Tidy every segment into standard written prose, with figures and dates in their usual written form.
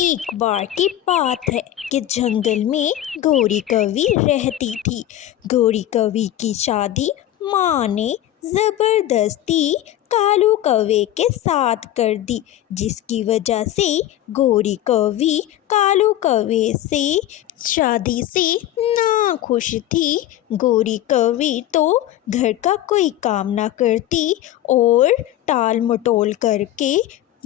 एक बार की बात है कि जंगल में गौरी कवि रहती थी। गौरी कवि की शादी माँ ने जबरदस्ती कालू कौवे के साथ कर दी, जिसकी वजह से गौरी कवि कालू कौवे से शादी से ना खुश थी। गौरी कवि तो घर का कोई काम ना करती और टाल मटोल करके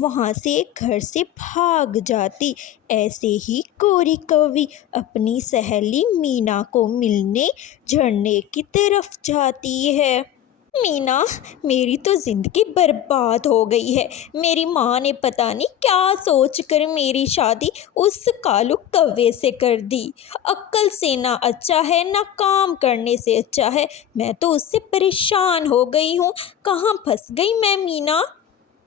वहाँ से घर से भाग जाती। ऐसे ही गौरी कवि अपनी सहेली मीना को मिलने झरने की तरफ जाती है। मीना, मेरी तो ज़िंदगी बर्बाद हो गई है। मेरी माँ ने पता नहीं क्या सोचकर मेरी शादी उस कालू कौवे से कर दी। अक्ल से ना अच्छा है ना काम करने से अच्छा है। मैं तो उससे परेशान हो गई हूँ। कहाँ फंस गई मैं मीना।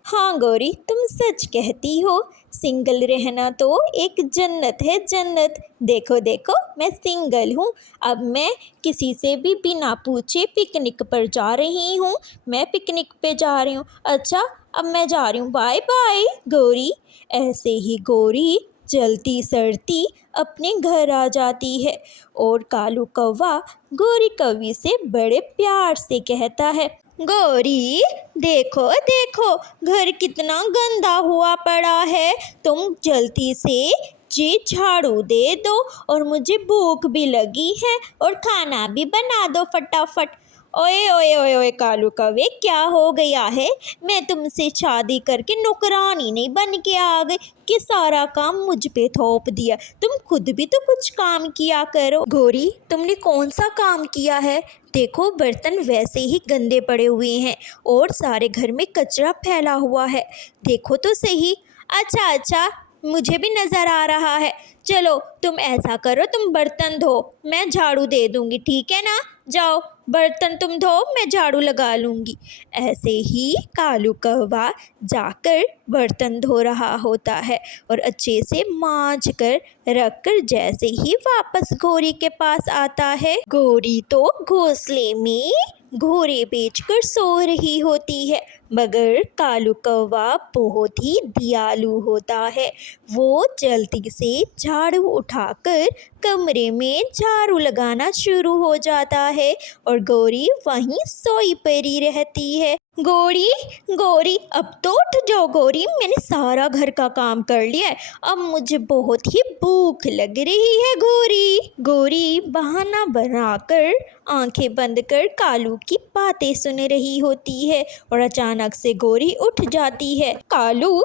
हाँ गौरी, तुम सच कहती हो। सिंगल रहना तो एक जन्नत है, जन्नत। देखो देखो, मैं सिंगल हूँ। अब मैं किसी से भी बिना पूछे पिकनिक पर जा रही हूँ। मैं पिकनिक पे जा रही हूँ। अच्छा, अब मैं जा रही हूँ। Bye bye Gauri. ऐसे ही गौरी जलती सड़ती अपने घर आ जाती है और कालू कौवा गौरी कवि से बड़े प्यार से कहता है, गौरी देखो देखो, घर कितना गंदा हुआ पड़ा है। तुम जल्दी से जी झाड़ू दे दो और मुझे भूख भी लगी है और खाना भी बना दो फटाफट। ओए ओए ओए ओए कालू कौवे, क्या हो गया है? मैं तुमसे शादी करके नौकरानी नहीं बन के आ गई कि सारा काम मुझ पे थोप दिया। तुम खुद भी तो कुछ काम किया करो। गौरी, तुमने कौन सा काम किया है? देखो, बर्तन वैसे ही गंदे पड़े हुए हैं और सारे घर में कचरा फैला हुआ है। देखो तो सही। अच्छा अच्छा, मुझे भी नज़र आ रहा है। चलो तुम ऐसा करो, तुम बर्तन धो, मैं झाड़ू दे दूँगी, ठीक है ना? जाओ, बर्तन तुम धो, मैं झाड़ू लगा लूँगी। ऐसे ही कालू कौवा जाकर बर्तन धो रहा होता है और अच्छे से मांज कर रख कर जैसे ही वापस गौरी के पास आता है, गौरी तो घोंसले में घोड़े बेचकर सो रही होती है। मगर कालू कौवा बहुत ही दयालु होता है। वो जल्दी से झाड़ू उठाकर कमरे में झाड़ू लगाना शुरू हो जाता है और गौरी वहीं सोई पड़ी रहती है। गौरी गौरी, अब तो उठ जाओ गौरी, मैंने सारा घर का काम कर लिया है। अब मुझे बहुत ही भूख लग रही है गौरी। गौरी बहाना बनाकर आंखें बंद कर कालू की बातें सुन रही होती है और अचानक से गौरी उठ जाती है। कालू,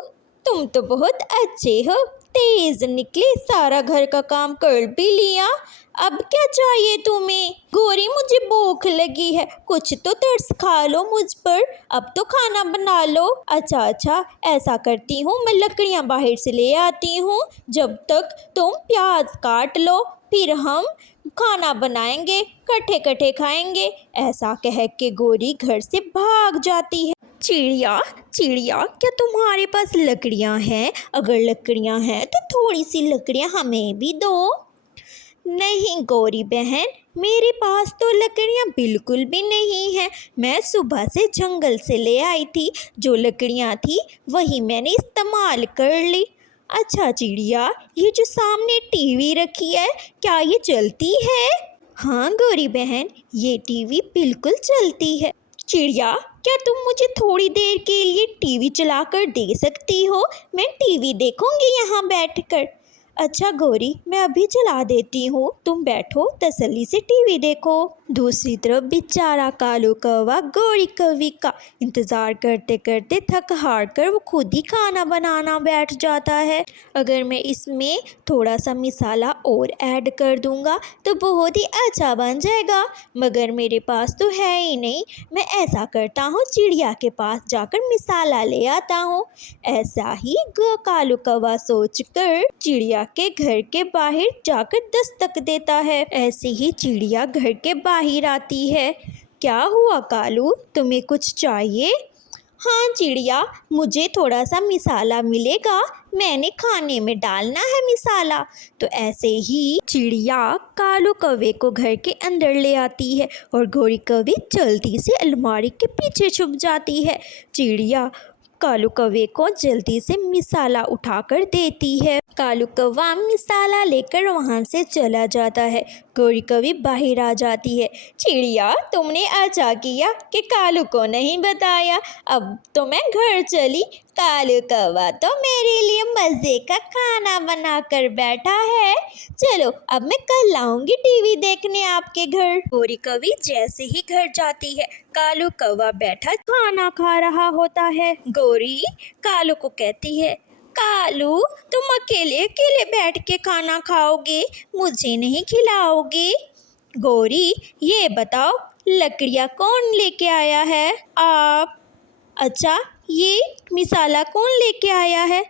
तुम तो बहुत अच्छे हो, तेज निकले, सारा घर का काम कर भी लिया। अब क्या चाहिए तुम्हें? गौरी, मुझे भूख लगी है, कुछ तो तरस खा लो मुझ पर। अब तो खाना बना लो। अच्छा अच्छा, ऐसा करती हूँ, मैं लकड़ियाँ बाहर से ले आती हूँ। जब तक तुम प्याज काट लो, फिर हम खाना बनाएंगे, कट्ठे कट्ठे खाएंगे। ऐसा कह के गौरी घर से भाग जाती है। चिड़िया चिड़िया, क्या तुम्हारे पास लकड़ियाँ हैं? अगर लकड़ियाँ हैं तो थोड़ी सी लकड़ियाँ हमें भी दो। नहीं गौरी बहन, मेरे पास तो लकड़ियाँ बिल्कुल भी नहीं हैं। मैं सुबह से जंगल से ले आई थी, जो लकड़ियाँ थी वही मैंने इस्तेमाल कर ली। अच्छा चिड़िया, ये जो सामने टीवी रखी है, क्या ये चलती है? हाँ गौरी बहन, ये टीवी बिल्कुल चलती है। चिड़िया, क्या तुम मुझे थोड़ी देर के लिए टीवी चलाकर दे सकती हो? मैं टीवी देखूंगी यहाँ बैठकर। अच्छा गौरी, मैं अभी चला देती हूँ, तुम बैठो तसल्ली से टीवी देखो। दूसरी तरफ बेचारा कालू कौवा गौरी कवि का इंतज़ार करते करते थक हार कर वो खुद ही खाना बनाना बैठ जाता है। अगर मैं इसमें थोड़ा सा मसाला और ऐड कर दूंगा तो बहुत ही अच्छा बन जाएगा, मगर मेरे पास तो है ही नहीं। मैं ऐसा करता हूँ, चिड़िया के पास जाकर मसाला ले आता हूँ। ऐसा ही कालू कौवा सोचकर चिड़िया के घर के बाहर जाकर दस्तक देता है। ऐसे ही चिड़िया घर के बाहर आती है। क्या हुआ कालू, तुम्हें कुछ चाहिए? हाँ चिड़िया, मुझे थोड़ा सा मसाला मिलेगा, मैंने खाने में डालना है मसाला। तो ऐसे ही चिड़िया कालू कौवे को घर के अंदर ले आती है और गौरी कौवी जल्दी से अलमारी के पीछे छुप जाती है। चिड़िया कालू कौवे को जल्दी से मिसाला उठाकर देती है। कालू कौवा मिसाला लेकर वहाँ से चला जाता है। गौरी कौवी बाहर आ जाती है। चिड़िया, तुमने अच्छा किया कि कालू को नहीं बताया, अब तो मैं घर चली। कालू कौवा तो मेरे लिए मज़े का खाना बना कर बैठा है। चलो अब मैं कल आऊँगी टीवी देखने आपके घर। गौरी कौवी जैसे ही घर जाती है, कालू कौवा बैठा खाना खा रहा होता है। गौरी कालू को कहती है, कालू, तुम अकेले अकेले बैठ के खाना खाओगे, मुझे नहीं खिलाओगे? गौरी, ये बताओ लकड़ियाँ कौन लेके आया है? आप। अच्छा, ये मिसाला कौन लेके आया है?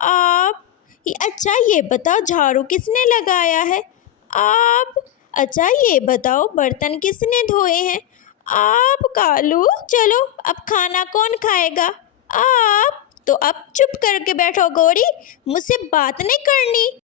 आप। अच्छा, ये बताओ झाड़ू किसने लगाया है? आप। अच्छा, ये बताओ बर्तन किसने धोए हैं? आप। कालू, चलो अब खाना कौन खाएगा? आप। तो अब चुप करके बैठो गौरी, मुझसे बात नहीं करनी।